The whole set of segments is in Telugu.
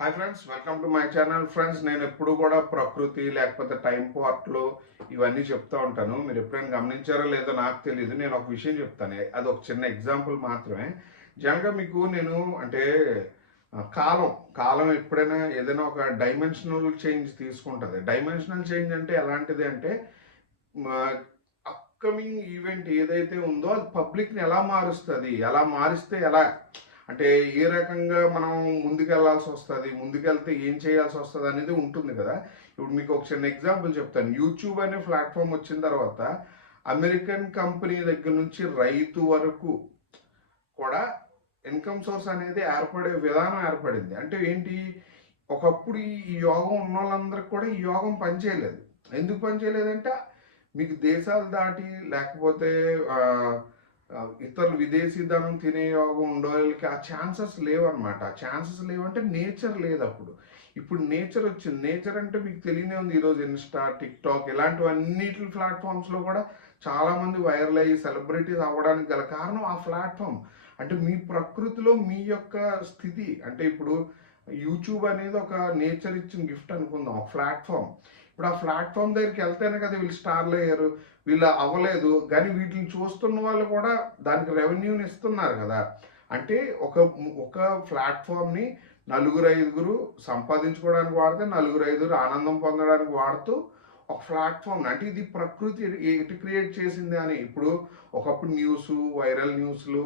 Hi friends, welcome to my channel. Friends, నేను ఎప్పుడు కూడా ప్రకృతి లేకపోతే టైం పార్ట్లు ఇవన్నీ చెప్తూ ఉంటాను. మీరు ఎప్పుడైనా గమనించారో లేదో నాకు తెలియదు. నేను ఒక విషయం చెప్తాను, అది ఒక చిన్న ఎగ్జాంపుల్ మాత్రమే. జనరల్గా మీకు నేను అంటే కాలం కాలం ఎప్పుడైనా ఏదైనా ఒక డైమెన్షనల్ చేంజ్ తీసుకుంటుంది. డైమెన్షనల్ చేంజ్ అంటే ఎలాంటిది అంటే అప్కమింగ్ ఈవెంట్ ఏదైతే ఉందో అది పబ్లిక్ని ఎలా మారుస్తుంది, ఎలా మారిస్తే ఎలా అంటే ఏ రకంగా మనం ముందుకెళ్లాల్సి వస్తుంది, ముందుకెళ్తే ఏం చేయాల్సి వస్తుంది అనేది ఉంటుంది కదా. ఇప్పుడు మీకు ఒక చిన్న ఎగ్జాంపుల్ చెప్తాను. యూట్యూబ్ అనే ప్లాట్ఫామ్ వచ్చిన తర్వాత అమెరికన్ కంపెనీ దగ్గర నుంచి రైతు వరకు కూడా ఇన్కమ్ సోర్స్ అనేది ఏర్పడే విధానం ఏర్పడింది. అంటే ఏంటి, ఒకప్పుడు ఈ యోగం ఉన్న వాళ్ళందరికీ కూడా ఈ యోగం పనిచేయలేదు. ఎందుకు పనిచేయలేదంటే మీకు దేశాలు దాటి లేకపోతే ఇతరులు విదేశీ ధనం తినే యోగం ఉండే వాళ్ళకి ఆ ఛాన్సెస్ లేవన్నమాట. ఆ ఛాన్సెస్ లేవంటే నేచర్ లేదు అప్పుడు. ఇప్పుడు నేచర్ వచ్చింది. నేచర్ అంటే మీకు తెలియనే ఉంది. ఈరోజు ఇన్స్టా, టిక్ టాక్ ఇలాంటివన్నిటి ప్లాట్ఫామ్స్లో కూడా చాలామంది వైరల్ అయ్యి సెలబ్రిటీస్ అవ్వడానికి గల కారణం ఆ ప్లాట్ఫామ్. అంటే మీ ప్రకృతిలో మీ యొక్క స్థితి అంటే ఇప్పుడు యూట్యూబ్ అనేది ఒక నేచర్ ఇచ్చిన గిఫ్ట్ అనుకుందాం, ఒక ప్లాట్ఫామ్. ఇప్పుడు ఆ ప్లాట్ఫామ్ దగ్గరికి వెళ్తేనే కదా వీళ్ళు స్టార్లు అయ్యారు. వీళ్ళు అవ్వలేదు కానీ వీటిని చూస్తున్న వాళ్ళు కూడా దానికి రెవెన్యూని ఇస్తున్నారు కదా. అంటే ఒక ఒక ప్లాట్ఫామ్ని నలుగురు ఐదుగురు సంపాదించుకోవడానికి వాడితే నలుగురు ఐదుగురు ఆనందం పొందడానికి వాడుతూ ఒక ప్లాట్ఫామ్ అంటే ఇది ప్రకృతి ఎటు క్రియేట్ చేసింది అని. ఇప్పుడు ఒకప్పుడు న్యూస్, వైరల్ న్యూస్లు,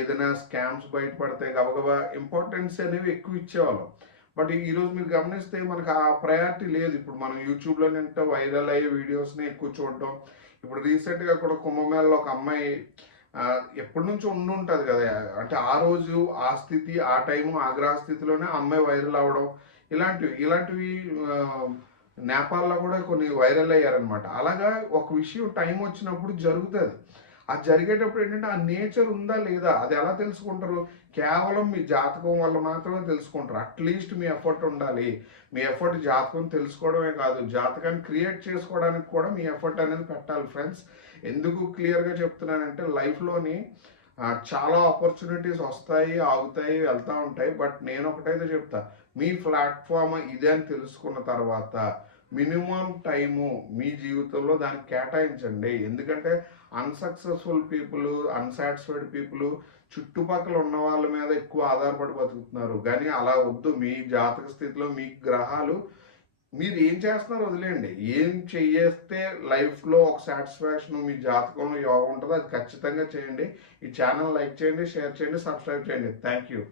ఏదైనా స్కామ్స్ బయటపడితే గబగబా ఇంపార్టెన్స్ అనేవి ఎక్కువ ఇచ్చేవాళ్ళం. బట్ ఈరోజు మీరు గమనిస్తే మనకు ఆ ప్రయారిటీ లేదు. ఇప్పుడు మనం యూట్యూబ్లో నింటే వైరల్ అయ్యే వీడియోస్ని ఎక్కువ చూడడం. ఇప్పుడు రీసెంట్గా కూడా కుంభమేళలో ఒక అమ్మాయి ఎప్పటి నుంచో ఉంటుంది కదా, అంటే ఆ రోజు ఆ స్థితి ఆ టైము ఆ గ్రహ స్థితిలోనే అమ్మాయి వైరల్ అవ్వడం, ఇలాంటివి నేపాల్లో కూడా కొన్ని వైరల్ అయ్యారనమాట. అలాగా ఒక విషయం టైం వచ్చినప్పుడు జరుగుతుంది. అది జరిగేటప్పుడు ఏంటంటే ఆ నేచర్ ఉందా లేదా అది ఎలా తెలుసుకుంటారు? కేవలం మీ జాతకం వల్ల మాత్రమే తెలుసుకుంటారు. అట్లీస్ట్ మీ ఎఫర్ట్ ఉండాలి. మీ ఎఫర్ట్ జాతకం తెలుసుకోవడమే కాదు, జాతకాన్ని క్రియేట్ చేసుకోవడానికి కూడా మీ ఎఫర్ట్ అనేది పెట్టాలి ఫ్రెండ్స్. ఎందుకు క్లియర్గా చెప్తున్నానంటే లైఫ్లోని చాలా ఆపర్చునిటీస్ వస్తాయి, ఆగుతాయి, వెళ్తూ ఉంటాయి. బట్ నేను ఒకటైతే చెప్తా, మీ ప్లాట్ఫామ్ ఇదే అని తెలుసుకున్న తర్వాత మినిమం టైము మీ జీవితంలో దానికి కేటాయించండి. ఎందుకంటే అన్సక్సెస్ఫుల్ పీపుల్, అన్సాటిస్ఫైడ్ పీపుల్ చుట్టుపక్కల ఉన్న వాళ్ళ మీద ఎక్కువ ఆధారపడి బతుకుతున్నారు. కానీ అలా వద్దు. మీ జాతక స్థితిలో మీ గ్రహాలు మీరు ఏం చేస్తున్నారో వదిలేయండి. ఏం చేస్తే లైఫ్లో ఒక సాటిస్ఫాక్షన్ మీ జాతకంలో యోగం ఉంటుందో అది ఖచ్చితంగా చేయండి. ఈ ఛానల్ లైక్ చేయండి, షేర్ చేయండి, సబ్స్క్రైబ్ చేయండి. Thank you.